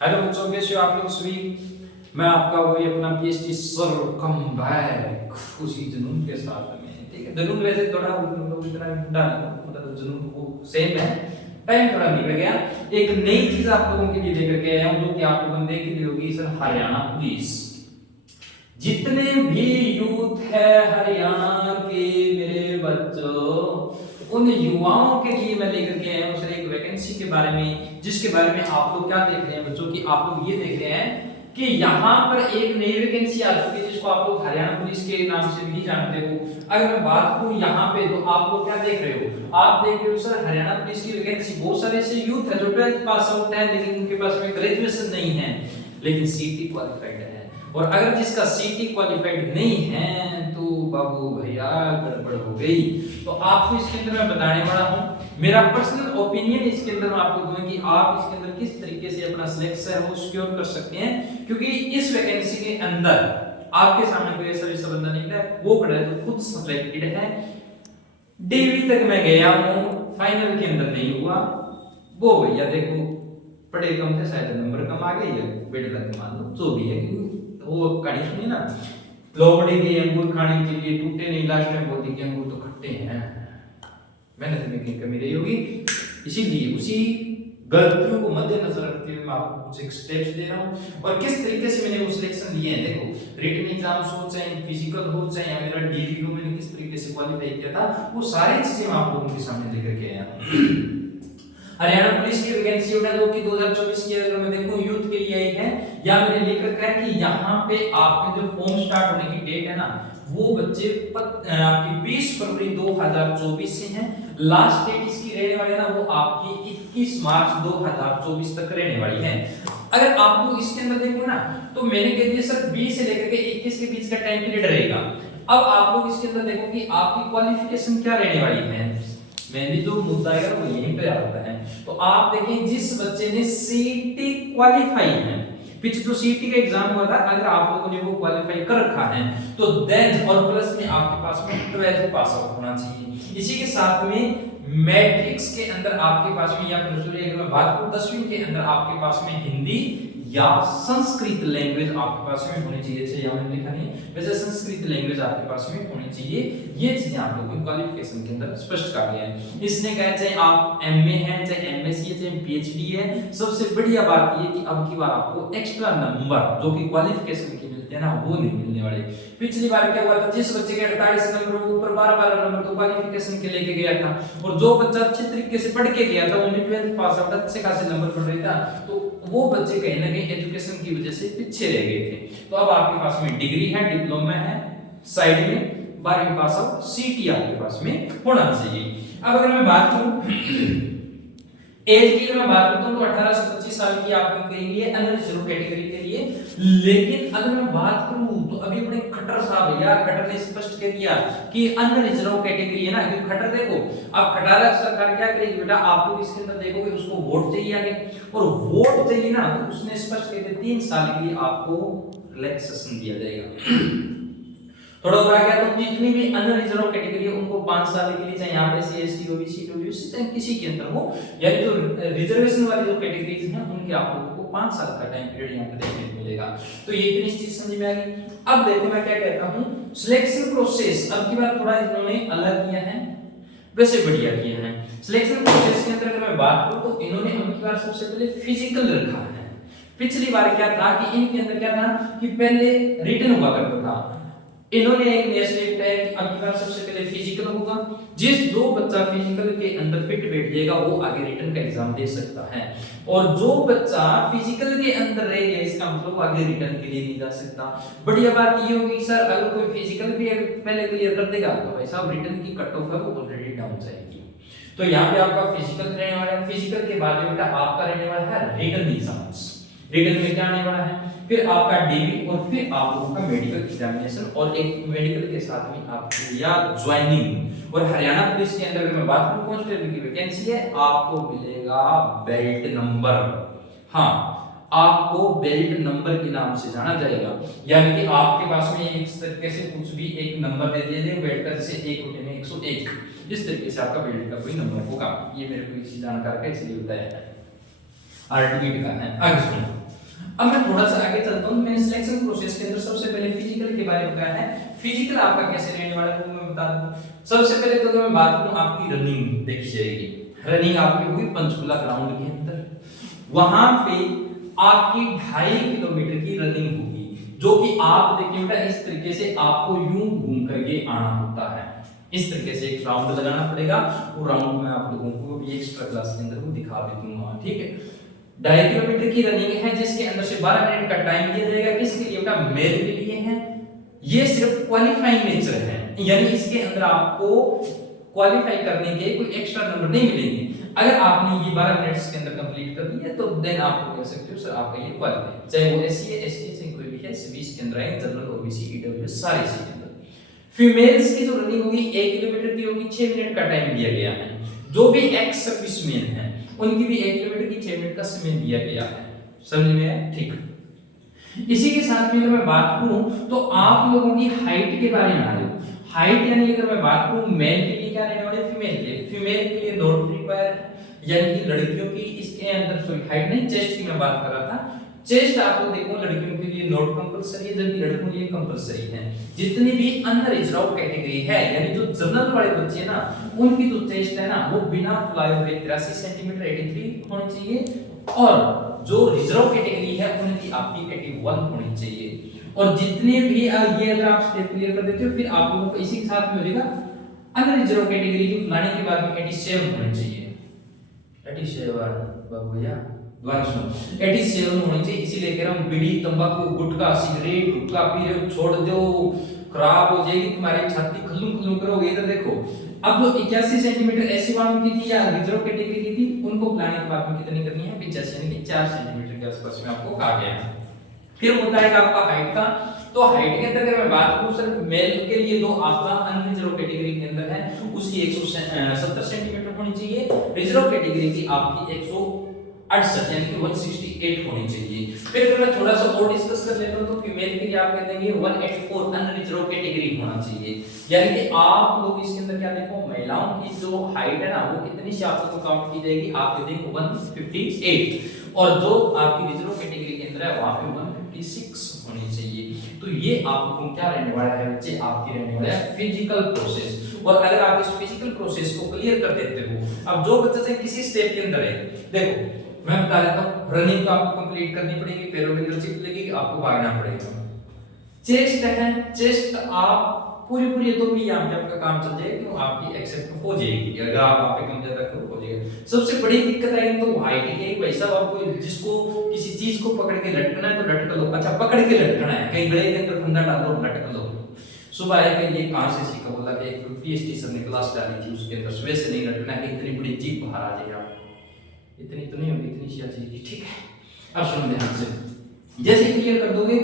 Hello बच्चों, कैसे हो आप लोग सभी। मैं आपका वही अपना पीएचडी सर कम बैक उसी जुनून के साथ में। ठीक है, जुनून वैसे थोड़ा मतलब इतना बूढ़ा नहीं, मतलब जुनून वो सेम है। टाइम थोड़ा निकल गया। एक नई चीज आप लोगों के लिए लेकर के आया हूं, जो कि आप लोगों ने देख ली होगी सर। हरियाणा पुलिस, जितने भी यूथ है हरियाणा के मेरे बच्चों, उन युवाओं के लिए मैं लेकर के आया हूं सर एक वैकेंसी के बारे में, जिसके बारे में आप लोग क्या देख रहे हैं बच्चों की, आप लोग ये देख रहे हैं कि यहाँ पर एक नई वैकेंसी आ चुकी है, जिसको आप लोग हरियाणा पुलिस के नाम से भी जानते हो। अगर मैं बात करूं यहाँ पे, तो आप लोग क्या देख रहे हो, आप देख रहे हो सर हरियाणा पुलिस की वैकेंसी। बहुत सारे ऐसे यूथ है जो 12th पास आउट है, लेकिन उनके पास में ग्रेजुएशन नहीं है, लेकिन सीटी क्वालिफाइड है। और अगर जिसका सीटी क्वालिफाइड नहीं है, तो बाबू भैया गड़बड़ हो गई। तो आपको इसके अंदर मैं बताने वाला हूं मेरा पर्सनल ओपिनियन इसके अंदर मैं आपको दूंगा कि आप इसके अंदर किस तरीके से अपना सिलेक्शन है वो सिक्योर कर सकते हैं। क्योंकि इस वैकेंसी के अंदर आपके सामने कोई ऐसा विषय बंदा नहीं है, वो खड़ा है जो खुद सिलेक्टेड है। डीवी तक मैं गया हूं, फाइनल के अंदर नहीं हुआ। वो भैया देखो, पढ़े कम थे, शायद नंबर कम आ गए, या बेड लग मान लो जो भी है। वो कहानी सुनी ना, लोमड़ी के अंगूर खाने के लिए टूटे नहीं, लास्ट में बोलती कि अंगूर तो खट्टे हैं। मेहनत में कहीं कमी रही होगी, इसीलिए उसी गलतियों को मद्देनजर रखते हुए मैं आपको कुछ एक स्टेप्स दे रहा हूं। और किस तरीके से मैंने वो सिलेक्शन लिए हैं, देखो रिटन एग्जाम्स हो चाहे फिजिकल हो चाहे या मेरा डीवी हो, मैंने किस तरीके से क्वालिफाई किया था, वो सारी चीजें मैं आप लोगों के सामने लेकर के आया हूं। हरियाणा पुलिस की वैकेंसी उठा जो कि 2024 की अगर मैं देखूं यूथ के लिए आई है, या मैंने लेकर कहा कि यहाँ पे आपके जो फॉर्म स्टार्ट होने की डेट है ना, वो बच्चे आपकी 20 फरवरी 2024 से है। लास्ट डेट इसकी रहने वाली है ना, वो आपकी 21 मार्च 2024 तक रहने वाली है। अगर आप लोग इसके अंदर देखो ना, तो मैंने कह दिया सर 20 से लेकर के 21 के बीच का टाइम पीरियड रहेगा। अब आप लोग इसके अंदर देखो कि आपकी क्वालिफिकेशन क्या रहने वाली है। मेनली जो मुद्दा है वो यहीं पे आता है। तो आप देखिए, जिस बच्चे ने सीटी क्वालिफाई है, पीछे जो सीटी का एग्जाम हुआ था, अगर आप लोगों ने वो क्वालिफाई कर रखा है, तो देन और प्लस में आपके पास में 12th पास आउट होना चाहिए। इसी के साथ में मैट्रिक्स के अंदर आपके पास में, या फिर सॉरी अगर मैं बात करूं 10वीं के अंदर आपके पास में हिंदी या संस्कृत लैंग्वेज आपके पास में होनी चाहिए। अच्छा यहाँ मैंने लिखा नहीं, वैसे संस्कृत लैंग्वेज आपके पास में होनी चाहिए। ये चीजें आप लोगों की क्वालिफिकेशन के अंदर स्पष्ट कर दिया है। इसने कहा चाहे आप एमए हैं, चाहे एमएससी है, चाहे पीएचडी है, सबसे बढ़िया बात ये कि अब की बार आपको एक्स्ट्रा नंबर जो कि क्वालिफिकेशन के मिलते हैं ना, वो नहीं मिलने वाले। पिछली बार क्या हुआ था, जिस बच्चे के 48 नंबर ऊपर 12 नंबर तो क्वालिफिकेशन के लेके गया था, और जो बच्चा अच्छे तरीके से पढ़ के गया था, उन्हें 12th पास आउट अच्छे खासे नंबर पढ़ रहा था, तो वो बच्चे कहीं ना कहीं एजुकेशन की वजह से पीछे रह गए थे। तो अब आपके पास में डिग्री है, डिप्लोमा है, साइड में 12वीं पास आउट, सीटी आपके पास में होना चाहिए। अब अगर मैं बात करूं एज की, मैं बात करता हूं तो 18 से 25 साल की आपके लिए अनरिजर्व कैटेगरी के लिए। लेकिन अगर मैं बात करूं तो अभी अपने खट्टर साहब, यार खट्टर ने स्पष्ट कह दिया कि अनरिजर्व कैटेगरी है ना, क्योंकि खट्टर देखो, अब खटारा सरकार क्या करेगी बेटा, आप लोग इसके अंदर देखोगे उसको वोट चाहिए आगे, और वोट चाहिए ना, तो उसने स्पष्ट कह दिया 3 साल के लिए आपको रिलैक्सेशन दिया जाएगा। थोड़ा और आगे तो जितनी भी अनरिजर्व कैटेगरी है उनको 5 साल के लिए, चाहे यहाँ पे एससी एसटी ओबीसी डब्ल्यूसी चाहे किसी के अंदर हो, यानी जो रिजर्वेशन वाली जो कैटेगरीज हैं उनके आप लोगों को 5 साल का टाइम पीरियड यहाँ पे देखने को मिलेगा। तो ये इतनी चीज समझ में आ गई। अब देखो मैं क्या कहता हूँ, सिलेक्शन प्रोसेस अब की बार थोड़ा इन्होंने अलग किया है, वैसे बढ़िया किया है। सिलेक्शन प्रोसेस के अंदर अगर मैं बात करूँ तो इन्होंने अब की बार सबसे पहले फिजिकल रखा है। पिछली बार क्या था कि इनके अंदर क्या था कि पहले रिटन हुआ करता था, इन्होंने एक नया स्टेप है कि अब की बार सबसे पहले फिजिकल होगा। जिस दो बच्चा फिजिकल के अंदर फिट बैठ जाएगा वो आगे रिटन का एग्जाम दे सकता है, और जो बच्चा फिजिकल के अंदर रह गया इसका मतलब आगे रिटन के लिए नहीं जा सकता। बढ़िया बात ये होगी सर, अगर कोई फिजिकल भी पहले क्लियर कर देगा तो भाई साहब रिटन की कट ऑफ है वो ऑलरेडी डाउन जाएगी। तो यहाँ पे आपका फिजिकल रहने वाला है, फिजिकल के बाद बेटा आपका रहने वाला है रिटन एग्जाम्स। रिटन में क्या आने वाला है, फिर आपका डीवी, और फिर आप लोगों का मेडिकल एग्जामिनेशन, और एक मेडिकल के साथ में आपकी या ज्वाइनिंग। और हरियाणा पुलिस के अंदर अगर मैं बात करूं कांस्टेबल की वैकेंसी है, आपको मिलेगा बेल्ट नंबर। हाँ, आपको बेल्ट नंबर के नाम से जाना जाएगा, यानी कि आपके पास में एक तरीके से कुछ भी एक नंबर दे दिया जाए बेल्ट का, जैसे 1 होने में 101, इस तरीके से आपका बेल्ट का कोई नंबर होगा। ये मेरे को इसी जानकारी का इसलिए बताया है, आर्टिफिट का है। आगे सुनो, अब मैं थोड़ा सा आगे चलता हूँ। मैंने सिलेक्शन प्रोसेस के अंदर सबसे पहले फिजिकल के बारे में बताया है। फिजिकल आपका कैसे रहने वाला है वो मैं बता दूं। सबसे पहले तो मैं बात करूं आपकी रनिंग देखी जाएगी। रनिंग आपकी हुई पंचकुला ग्राउंड के अंदर, वहां पे आपकी 2.5 किलोमीटर की रनिंग होगी, जो कि आप देखिए बेटा इस तरीके से आपको यूं घूम करके आना होता है। इस तरीके से एक राउंड लगाना पड़ेगा। वो राउंड मैं आप लोगों को भी एक्स्ट्रा क्लास के अंदर वो दिखा भी दूंगा, ठीक है। 2.5 किलोमीटर की रनिंग है, जिसके अंदर से 12 मिनट का टाइम दिया जाएगा। किसके लिए बेटा? मेल के लिए है। ये सिर्फ क्वालिफाइंग नेचर है, यानी इसके अंदर आपको क्वालिफाई करने के कोई एक्स्ट्रा नंबर नहीं मिलेंगे। अगर आपने ये 12 मिनट्स के अंदर कंप्लीट कर दिया तो देन आप कह सकते हो सर आपका ये क्वालिफाई, चाहे वो एससी है, एसटी से कोई भी है, सभी इसके अंदर आएंगे, जनरल, ओबीसी, ईडब्ल्यूएस सारे इसी के अंदर। फीमेल्स की जो रनिंग होगी 1 किलोमीटर की होगी, 6 मिनट का टाइम दिया गया है। जो भी एक्स सर्विसमैन है उनकी भी 1 किलोमीटर की 6 मिनट का समय दिया गया है। समझ में आया? ठीक। इसी के साथ में अगर मैं बात करूं तो आप लोगों की हाइट के बारे में आ जाओ। हाइट यानी अगर मैं बात करूं मेल के लिए क्या रहने वाले, फीमेल के लिए, फीमेल के लिए नॉट रिक्वायर, यानी कि लड़कियों की इसके अंदर सॉरी हाइट नहीं, चेस्ट की मैं बात कर रहा था। चेस्ट आपको देखो लड़कियों के लिए नॉट कंपलसरी है, जबकि लड़कों के लिए कंपलसरी है। जितनी भी अनरिजर्व कैटेगरी है, यानी जो जनरल वाले बच्चे हैं ना, उनकी जो चेस्ट है ना वो बिना फ्लाई हुए 83 सेंटीमीटर 83 होनी चाहिए, और जो रिजर्व कैटेगरी है उनकी आपकी 81 होनी चाहिए। और जितने भी ये अगर आप स्टेप क्लियर कर देते हो फिर आप लोगों को इसी के साथ में हो जाएगा अनरिजर्व कैटेगरी की लाने के बाद में 87 होनी चाहिए। 87 बाबू भैया दोबारा सुनो, 87 होनी चाहिए। इसीलिए कह रहा हूं बीड़ी, तंबाकू, गुटखा, सिगरेट, गुटखा पी रहे हो छोड़ दो, खराब हो जाएगी तुम्हारी छाती, खल्लू खल्लू करोगे। इधर देखो, अब जो 81 सेंटीमीटर ऐसी वालों की थी या रिजर्व कैटेगरी की थी, उनको बुलाने के बाद में कितनी करनी है? 85 यानी कि 4 सेंटीमीटर के आसपास में आपको कहा गया है। फिर होता है आपका हाइट का। तो हाइट के अंदर अगर मैं बात करूं सर, मेल के लिए जो आपका अनरिजर्व कैटेगरी के अंदर है उसकी 170 सेंटीमीटर होनी चाहिए, रिजर्व कैटेगरी की आपकी 168 यानी कि 168 होनी चाहिए। फिर अगर मैं थोड़ा सा और डिस्कस कर लेता हूं तो फीमेल के लिए आप कह देंगे 184 अनरिजर्व कैटेगरी होना चाहिए। यानी कि आप लोग इसके अंदर क्या देखो, महिलाओं की जो हाइट है ना वो कितनी से आप लोगों को काउंट की जाएगी, आप कह देंगे 158, और जो आपकी रिजर्व कैटेगरी के अंदर है वहां पे 156 होनी चाहिए। तो ये आप लोगों को क्या रहने वाला है बच्चे, आपकी रहने वाला है फिजिकल प्रोसेस। और अगर आप इस फिजिकल प्रोसेस को क्लियर कर देते हो, अब जो बच्चा से किसी स्टेप के अंदर है, देखो मैं बता देता हूं, रनिंग तो आपको कंप्लीट करनी पड़ेगी, पैरोडिनर्जिक लगेगी, आपको भागना पड़ेगा। चेस्ट है, चेस्ट आप पूरी पूरी तो भी यहां पे आपका काम चल जाएगा, तो आपकी एक्सेप्ट हो जाएगी। अगर आप पे कम ज्यादा करो हो जाएगा। सबसे बड़ी दिक्कत आई तो हाइट की है भाई साहब, आपको जिसको किसी चीज को पकड़ के लटकना है तो लटक लो। अच्छा पकड़ के लटकना है, कहीं गले के अंदर फंदा डालो लटक लो। सुबह आया कि ये कहां से सीखा, बोला कि एक पीएचडी सर ने क्लास डाली थी उसके अंदर सुबह से नहीं लटकना है, इतनी बड़ी जीप बाहर आ जाए आप, इतनी तो नहीं होगी, इतनी सी आ जाएगी, ठीक है। अब सुनो ध्यान से, जैसे क्लियर कर दोगे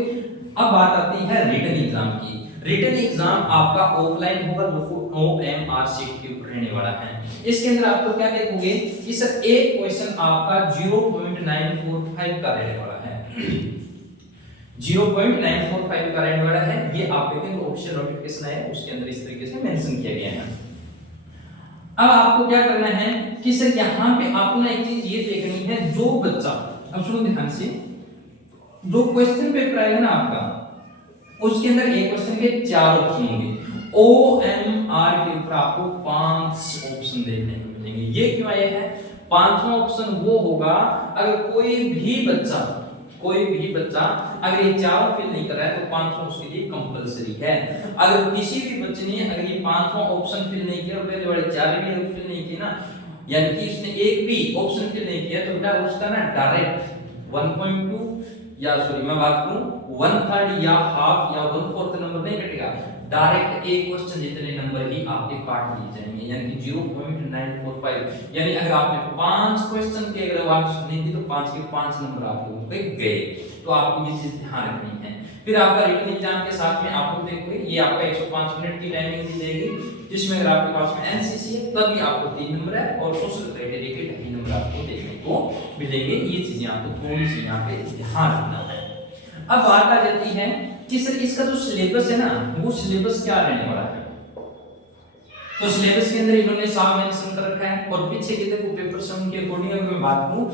अब बात आती है रिटन एग्जाम की। रिटन एग्जाम आपका ऑफलाइन होगा, जो ओएमआर शीट के ऊपर रहने वाला है। इसके अंदर आप लोग क्या देखोगे कि सर एक क्वेश्चन आपका 0.945 का रहने वाला है 0.945 का रहने वाला है। ये आप देखेंगे ऑफिशियल नोटिफिकेशन है, उसके अंदर इस तरीके से मेंशन किया गया है। अब आपको क्या करना है कि सर यहां पे आपको एक चीज ये देखनी है, जो बच्चा, अब सुनो ध्यान से, जो क्वेश्चन पेपर आएगा ना आपका, उसके अंदर एक क्वेश्चन के 4 ऑप्शन होंगे। ओएमआर के ऊपर आपको 5 ऑप्शन देखने को मिलेंगे। ये क्यों आया है? 5वां ऑप्शन वो होगा अगर कोई भी बच्चा अगर ये 4 फिल नहीं कर रहा है तो 5वां उसके लिए कंपलसरी है। अगर किसी भी बच्चे ने अगर ये 5वां ऑप्शन फिल नहीं किया और पहले वाले 4 भी फिल नहीं किए ना, यानी कि इसने एक भी ऑप्शन फिल नहीं किया, तो बेटा उसका ना डायरेक्ट 1.2 या सॉरी मैं बात करूं 1/3 या हाफ या 1/4 नंबर नहीं कटेगा, डायरेक्ट एक क्वेश्चन जितने नंबर ही आपके काट लिए जाएंगे, यानी कि 0.945। यानी अगर आपने 5 क्वेश्चन के अगर आंसर नहीं दिए तो 5 के 5 नंबर आप लोगों पे गए। तो आपको ये चीज ध्यान रखनी है। फिर आपका रिटन एग्जाम के साथ में आप लोग देखोगे ये आपका 105 मिनट की टाइमिंग दी जाएगी, जिसमें अगर आपके पास में एनसीसी है तभी आपको 3 नंबर है, और सोशल क्राइटेरिया के 2 नंबर आपको देखने को मिलेंगे। ये चीजें आपको थोड़ी सी यहाँ पे ध्यान रखना है। अब बात आ जाती है कि सर इसका जो सिलेबस है ना, वो सिलेबस क्या रहने वाला है। तो सिलेबस के अंदर इन्होंने साफ मेंशन कर रखा है, और पीछे के देखो पेपर सम के अकॉर्डिंग अगर मैं बात करूं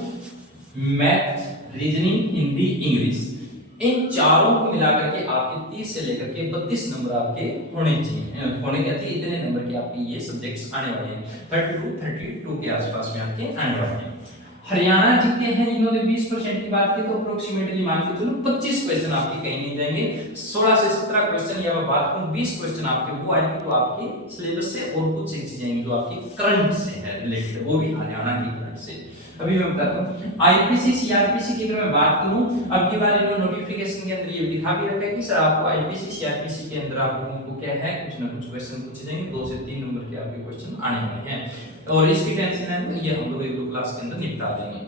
मैथ रीजनिंग, हिंदी, इंग्लिश, इन चारों को मिलाकर के आपके 30 से लेकर के 32 नंबर आपके होने चाहिए, होने के चाहिए, इतने नंबर के आपके ये सब्जेक्ट्स आने वाले हैं, 32 के आसपास में आपके आने वाले हैं। हरियाणा जीते हैं इन्होंने 20% की बात की तो अप्रोक्सीमेटली मान के चलो 25 क्वेश्चन आपके कहीं नहीं जाएंगे, 16 से 17 क्वेश्चन या मैं बात करूं 20 क्वेश्चन आपके वो आएंगे तो आपके सिलेबस से और कुछ एक चीजें आएंगी जो आपकी करंट से है रिलेटेड, वो भी हरियाणा की करंट से। अभी मैं बताता हूं आईपीसी सीआरपीसी की अगर मैं बात करूं, अब की बार इन्होंने नोटिफिकेशन के अंदर ये दिखा भी रखा है कि सर आपको आईपीसी सीआरपीसी के अंदर आप लोगों को क्या है कुछ ना कुछ क्वेश्चन पूछे जाएंगे, 2 से 3 नंबर के आपके क्वेश्चन आने वाले हैं और इसकी टेंशन है तो ये हम लोग एक दो क्लास के अंदर निपटा देंगे।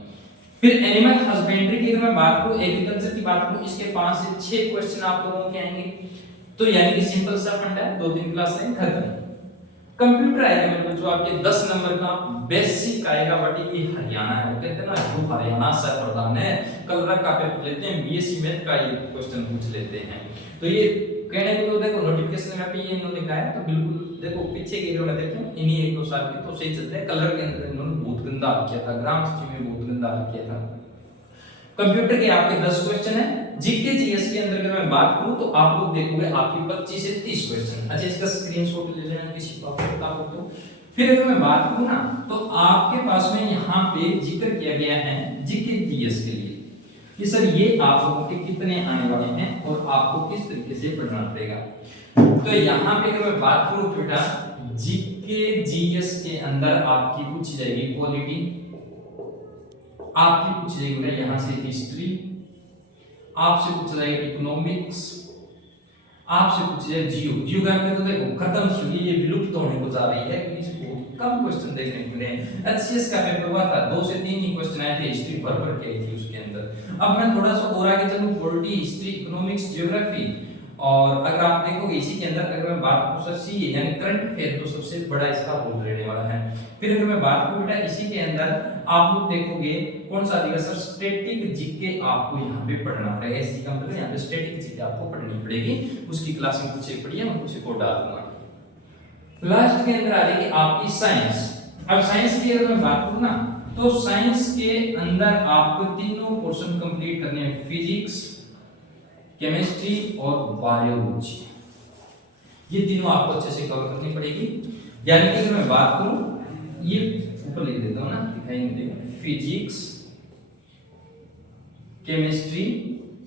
फिर एनिमल हस्बेंड्री की अगर मैं बात करूं, एग्रीकल्चर की बात करूं, इसके 5 से 6 क्वेश्चन आप लोगों के आएंगे, तो यानी कि सिंपल सा फंडा है, 2-3 क्लास लें खत्म। कंप्यूटर आएगा मेरे बच्चों आपके 10 नंबर का बेसिक आएगा, बट ये हरियाणा है, कहते हैं ना जो हरियाणा से प्रधान है, कल रख का पेपर लेते हैं, बीएससी मैथ का ये क्वेश्चन पूछ लेते हैं, तो ये कहने को तो देखो नोटिफिकेशन में भी ये इन्होंने कहा है, तो बिल्कुल देखो पीछे की अगर मैं देखूं इन्हीं 1-2 साल की तो सही चल रहे हैं, कलर के अंदर इन्होंने बहुत गंदा हाल किया था, ग्राम सचिव में बहुत गंदा हाल किया था। कंप्यूटर के आपके 10 क्वेश्चन है, जीके जीएस के अंदर अगर मैं बात करूं तो आप लोग देखोगे आपकी 25 से 30 क्वेश्चन। अच्छा इसका स्क्रीनशॉट ले लेना किसी को आपको पता हो तो। फिर अगर मैं बात करूं ना तो आपके पास में यहां पे जिक्र किया गया है जीके जीएस के लिए कि सर ये आप लोगों के कितने आने वाले हैं और आपको किस तरीके से पढ़ना पड़ेगा। तो यहां पे अगर मैं बात करूं बेटा जीके जीएस के अंदर आपकी पूछी जाएगी पॉलिटी, आपकी पूछ जाएगी यहां से हिस्ट्री, आपसे पूछ जाएगा इकोनॉमिक्स, आपसे पूछ जाएगा जियोग्राफी तो देखो खत्म हुई, ये विलुप्त होने को जा रही है क्योंकि इसे बहुत कम क्वेश्चन देखने को मिले हैं। एचसीएस का पेपर हुआ था 2 से 3 ही क्वेश्चन आए थे, हिस्ट्री भर के आई थी उसके अंदर। अब मैं थोड़ा सा और आगे चलूं, पॉलिटी, हिस्ट्री, इकोनॉमिक्स, जियोग्राफी, और अगर आप देखोगे इसी के अंदर अगर मैं बात करूं सर सी यानी करंट अफेयर तो सबसे बड़ा इसका रोल रहने वाला है। फिर अगर मैं बात करूं बेटा इसी के अंदर आप लोग देखोगे कौन सा दिखा सर स्टैटिक जीके आपको यहां पे पढ़ना पड़ेगा, एसजी का मतलब यहां पे स्टैटिक जीके आपको पढ़नी पड़ेगी, उसकी क्लास में कुछ एक पढ़िए मैं कुछ को डाल दूंगा। लास्ट के अंदर आ जाएगी आपकी साइंस। अब साइंस की अगर मैं बात करूं ना तो साइंस के अंदर आपको तीनों पोर्शन कंप्लीट करने हैं, फिजिक्स, केमिस्ट्री और बायोलॉजी, ये तीनों आपको अच्छे से कवर करनी पड़ेगी। यानी कि अगर मैं बात करूं ये ऊपर लिख देता हूं ना, दिखाई नहीं देगा, फिजिक्स, केमिस्ट्री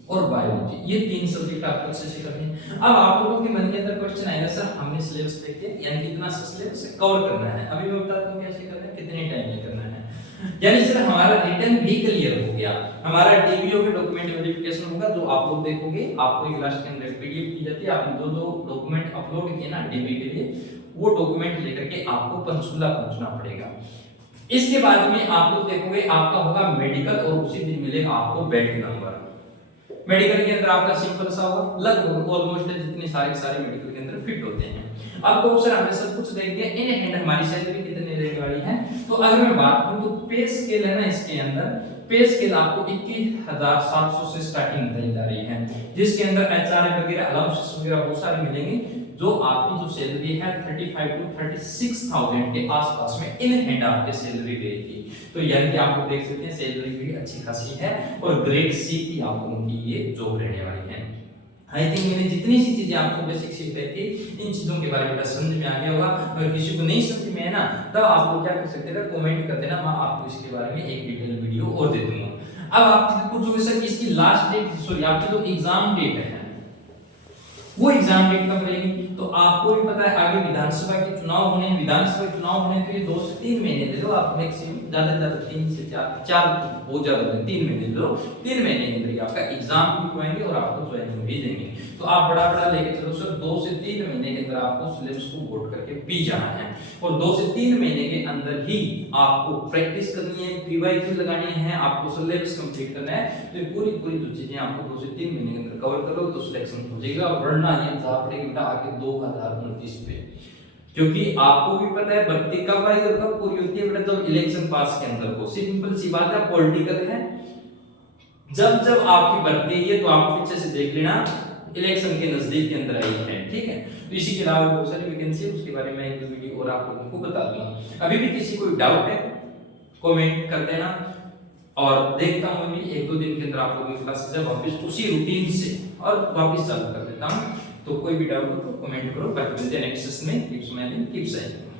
और बायोलॉजी, ये 3 सब्जेक्ट आपको अच्छे से करने हैं। अब आप लोगों के मन के अंदर क्वेश्चन आएगा सर हमने सिलेबस देख लिया यानी कितना सिलेबस कवर करना है, अभी मैं बताता हूं कैसे करना है, कितने टाइम में करना है। यानी सर हमारा रिटर्न भी क्लियर हो गया, हमारा डीबीओ में डॉक्यूमेंट वेरिफिकेशन होगा, जो आप लोग देखोगे आपको एक क्लास के अंदर पीडीएफ दी जाती है, आपने जो डॉक्यूमेंट अपलोड किए ना डीबी के लिए वो डॉक्यूमेंट लेकर के आपको पंचकूला पहुंचना पड़ेगा। इसके बाद में आप लोग देखोगे आपका होगा मेडिकल और उसी दिन मिलेगा आपको बेड नंबर। मेडिकल के अंदर आपका सिंपल सा होगा, लगभग ऑलमोस्ट जितने सारे मेडिकल के अंदर फिट होते हैं। आपको सर हमने सब कुछ देख दिया, इन हैंड हमारी सैलरी कितने रहने वाली है। तो अगर मैं बात करूं तो पे स्केल है ना, इसके अंदर पे स्केल आपको 21,700 से स्टार्टिंग बताई जा रही है, जिसके अंदर एचआरए वगैरह अलाउंसेस वगैरह बहुत सारे मिलेंगे, जो आपकी जो सैलरी है 35 to 36,000 के आसपास में इन हैंड आपके सैलरी रहेगी। तो यानी कि आप लोग देख सकते हैं सैलरी भी अच्छी खासी है और ग्रेड सी की आप लोगों की ये जॉब रहने वाली है। आई थिंक मैंने जितनी सी चीजें आपको बेसिक सीखाई थी इन चीजों के बारे में समझ में आ गया होगा। अगर किसी को नहीं समझ में है ना तब आप लोग क्या कर सकते हैं, कमेंट कर देना, मैं आपको इसके बारे में एक डिटेल वीडियो और दे दूंगा। अब आप पूछोगे सर इसकी लास्ट डेट, सॉरी आपकी जो एग्जाम डेट है वो एग्जाम डेट कब रहेगी, तो आपको भी पता है आगे विधानसभा के चुनाव होने हैं, विधानसभा के चुनाव होने के लिए 2 से 3 महीने ले लो आप, मैक्सिमम ज्यादा से ज्यादा 3 से 4 बहुत ज्यादा 3 महीने ले लो, 3 महीने के अंदर आपका एग्जाम भी होएंगे और आपको ज्वाइनिंग भी देंगे। तो आप बड़ा लेके चलो सर 2 से 3 महीने के अंदर आपको सिलेबस को वोट करके पी जाना है और 2 से 3 महीने के अंदर ही आपको प्रैक्टिस करनी है, पीवाईक्यू लगानी है, आपको सिलेबस कंप्लीट करना है। तो पूरी जो चीजें आपको 2 से 3 महीने के अंदर कवर करो तो सिलेक्शन हो जाएगा, वरना ये जा पड़ेगी बेटा आगे 2029 पे, क्योंकि आपको भी पता है भर्ती कब आई और कब पूरी होती है बेटा, जब इलेक्शन पास के अंदर हो। सिंपल सी बात है, पॉलिटिकल है, जब आपकी भर्ती है तो आप पीछे से देख लेना इलेक्शन के नजदीक के अंदर आई है, ठीक है। तो इसी के अलावा बहुत सारी वैकेंसी है, उसके बारे में एक वीडियो और आप लोगों को बता दूंगा। अभी भी किसी को डाउट है कमेंट कर देना, और देखता हूँ मैं भी 1-2 दिन के अंदर आप लोगों की क्लासेस है वापस उसी रूटीन से और वापस चालू कर देता हूँ। तो कोई भी डाउट हो तो कमेंट करो, बाकी मिलते हैं नेक्स्ट सेशन में। Keep smiling, keep signing.